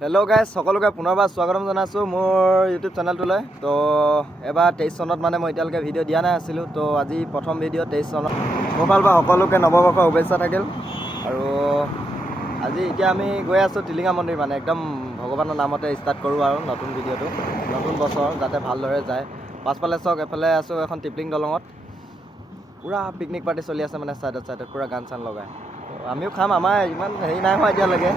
Hello' guys, সকলোকে পুনৰবাৰ স্বাগতম জনাইছোঁ মোৰ ইউটিউব চেনেলটোলৈ। তো এবাৰ 23 চনত মানে মই এতিয়ালৈকে ভিডিঅ' দিয়া নাই আছিলোঁ। তো আজি প্ৰথম ভিডিঅ' 23 চনত মোৰ ফালৰ পৰা সকলোকে নৱবৰ্ষৰ শুভেচ্ছা থাকিল। আৰু আজি এতিয়া আমি গৈ আছোঁ টিলিঙা মন্দিৰ, মানে একদম ভগৱানৰ নামতে ষ্টাৰ্ট কৰোঁ আৰু নতুন ভিডিঅ'টো, নতুন বছৰ যাতে ভালদৰে যায়। পাছফালে চাওক, এফালে আছোঁ এখন টিপলিং দলঙত, পূৰা পিকনিক পাৰ্টি চলি আছে, মানে ছাইডত পূৰা গান চান লগাই। আমিও খাম, আমাৰ ইমান হেৰি নাই হোৱা এতিয়ালৈকে,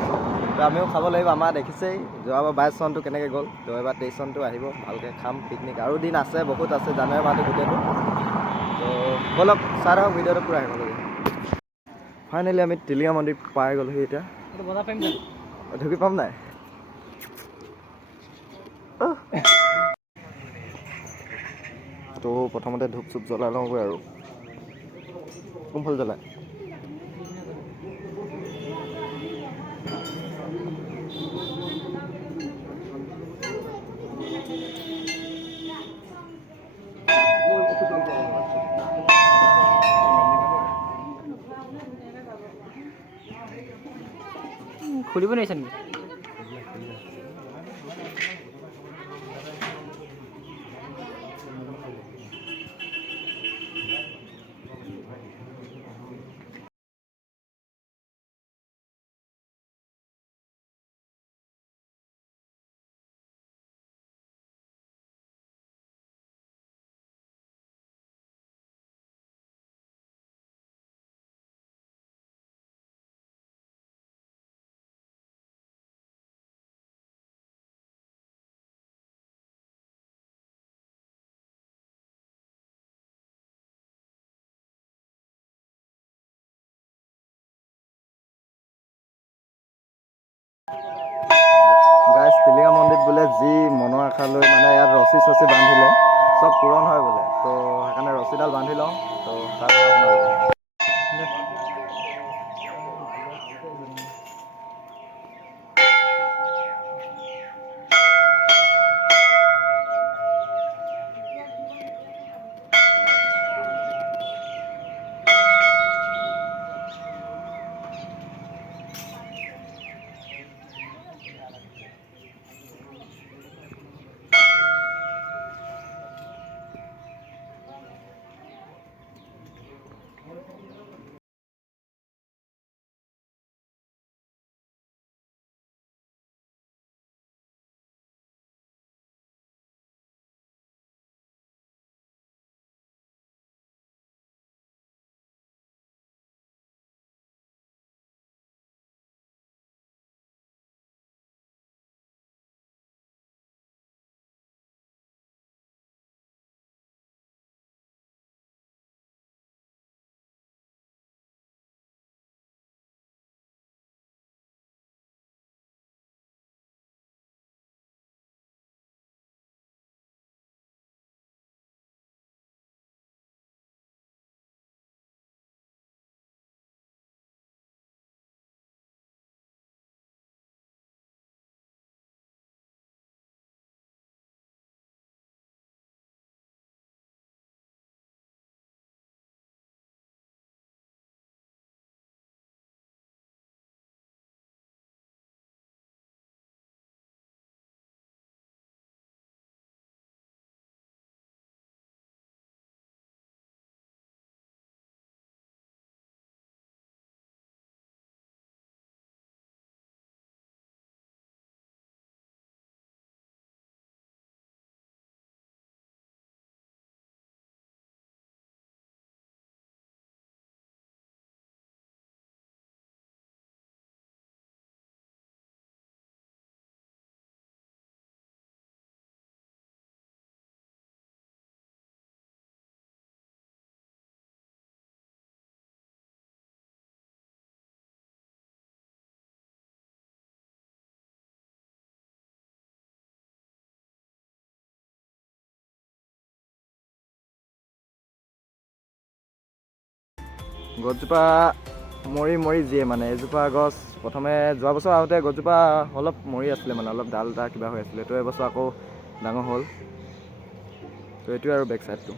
তো আমিও খাব লাগিব। আমাৰ দেখিছেই যোৱাবাৰ 22 চনটো কেনেকৈ গ'ল, তো এবাৰ 23 চনটো আহিব, ভালকৈ খাম পিকনিক। আৰু দিন আছে, বহুত আছে, জানুৱাৰী মাহটো গোটেইটো। তো ব'লক চাই থাকক ভিডিঅ'টো পূৰা আহিব লাগিব। ফাইনেলি আমি টিলিঙা মন্দিৰ পাই গ'লোহি। এতিয়া ঢুকি পাম নাই? তো প্ৰথমতে ধূপ চুপ জ্বলাই লওঁগৈ আৰু কোনফালে জ্বলাই খুলিব নোৱাৰিছে নেকি? গাইজ, টিলিঙা মন্দিৰত বোলে যি মনৰ আশা লৈ মানে ইয়াত ৰছী চছী বান্ধিলে চব পূৰণ হয় বোলে। তো সেইকাৰণে ৰছীডাল বান্ধি লওঁ। তো তাত গছজোপা মৰি মৰি যিয়ে, মানে এজোপা গছ প্ৰথমে যোৱা বছৰ আহোঁতে গছজোপা অলপ মৰি আছিলে, মানে অলপ ডাল এটা কিবা হৈ আছিলে। তো এইবছৰ আকৌ ডাঙৰ হ'ল। তো এইটোৱে আৰু বেক চাইডটো।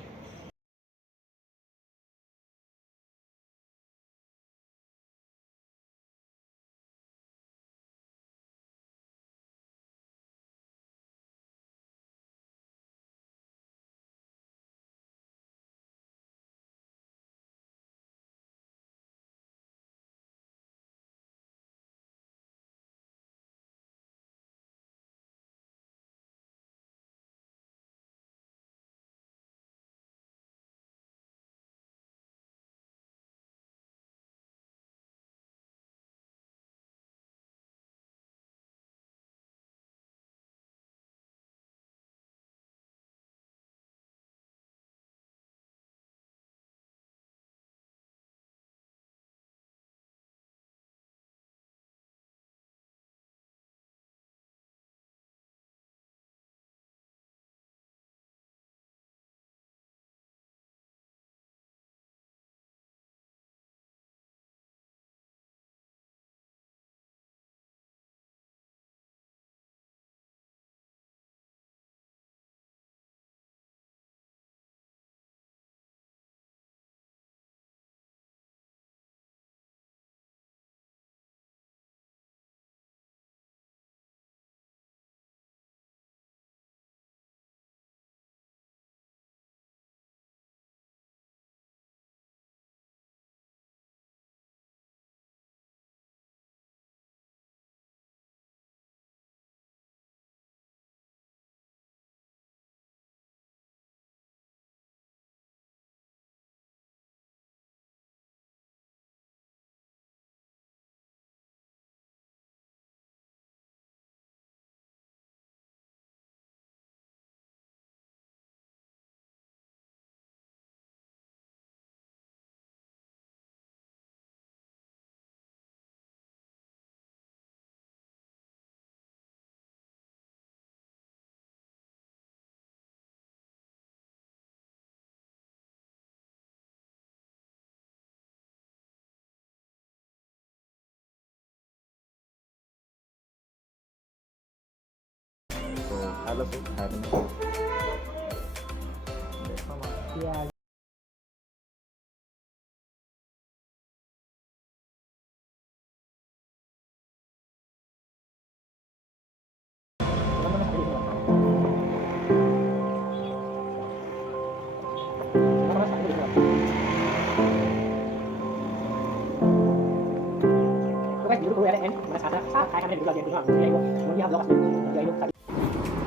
খাই লৈছোঁ খাই পিনে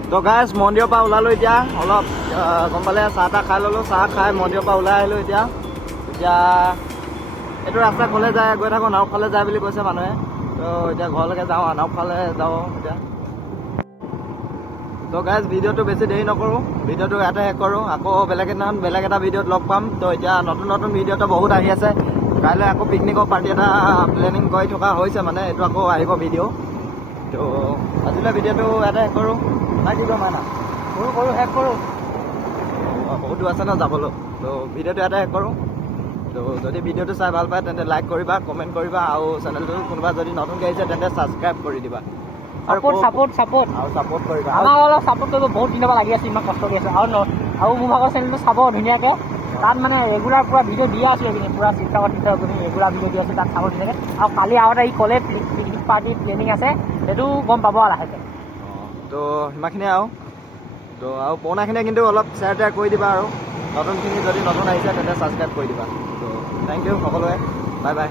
তো গাইজ মন্দিৰৰ পৰা ওলালোঁ এতিয়া অলপ গম পালে চাহ তাহ খাই ল'লোঁ চাহ খাই মন্দিৰৰ পৰা ওলাই আহিলোঁ এতিয়া এইটো ৰাস্তা ক'লে যায় গৈ থাকোঁ নাও ফালে যায় বুলি কৈছে মানুহে তো এতিয়া ঘৰলৈকে যাওঁ নাও ফালে যাওঁ এতিয়া তো গাইজ ভিডিঅ'টো বেছি দেৰি নকৰোঁ ভিডিঅ'টো ইয়াতে শেষ কৰোঁ আকৌ বেলেগ এদিনাখন বেলেগ এটা ভিডিঅ'ত লগ পাম তো এতিয়া নতুন ভিডিঅ'টো বহুত আহি আছে কাইলৈ আকৌ পিকনিকৰ পাৰ্টি এটা প্লেনিং কৰি থকা হৈছে মানে এইটো আকৌ আহিব ভিডিঅ' তো আজিলৈ ভিডিঅ'টো ইয়াতে শেষ কৰোঁ নাই কি কম না কৰোঁ শেষ কৰোঁ বহুত দূৰ আছে ন যাবলৈ তো ভিডিঅ'টো ইয়াতে শেষ কৰোঁ তো যদি ভিডিঅ'টো চাই ভাল পায় তেন্তে লাইক কৰিবা কমেণ্ট কৰিবা আৰু চেনেলটো কোনোবা যদি নতুনকৈ আহিছে তেন্তে ছাবস্ক্ৰাইব কৰি দিবা আৰু ছাপোৰ্ট কৰিবা আমাক অলপ ছাপোৰ্ট কৰিব বহুত দিনৰ পৰা লাগি আছে ইমান কষ্ট কৰি আছে আৰু মোৰ ভাগৰ চেনেলটো চাব ধুনীয়াকৈ তাত মানে ৰেগুলাৰ পূৰা ভিডিঅ' দিয়া আছোঁ এইখিনি পূৰা শিৱসাগৰ ৰেগুলাৰ ভিডিঅ' দি আছে তাত চাব ধুনীয়াকৈ আৰু কালি আৰু এটা ই ক'লে পিকনিক পাৰ্টি প্লেনিং আছে সেইটো গম পাব আৰু লাহেকৈ তো সিমানখিনিয়ে তো আৰু পুৰণাখিনিয়ে কিন্তু অলপ শ্বেয়াৰ টেয়াৰ কৰি দিবা আৰু নতুনখিনি যদি নতুন আহিছে তেন্তে ছাবস্ক্ৰাইব কৰি দিবা তো থেংক ইউ সকলোৱে বাই বাই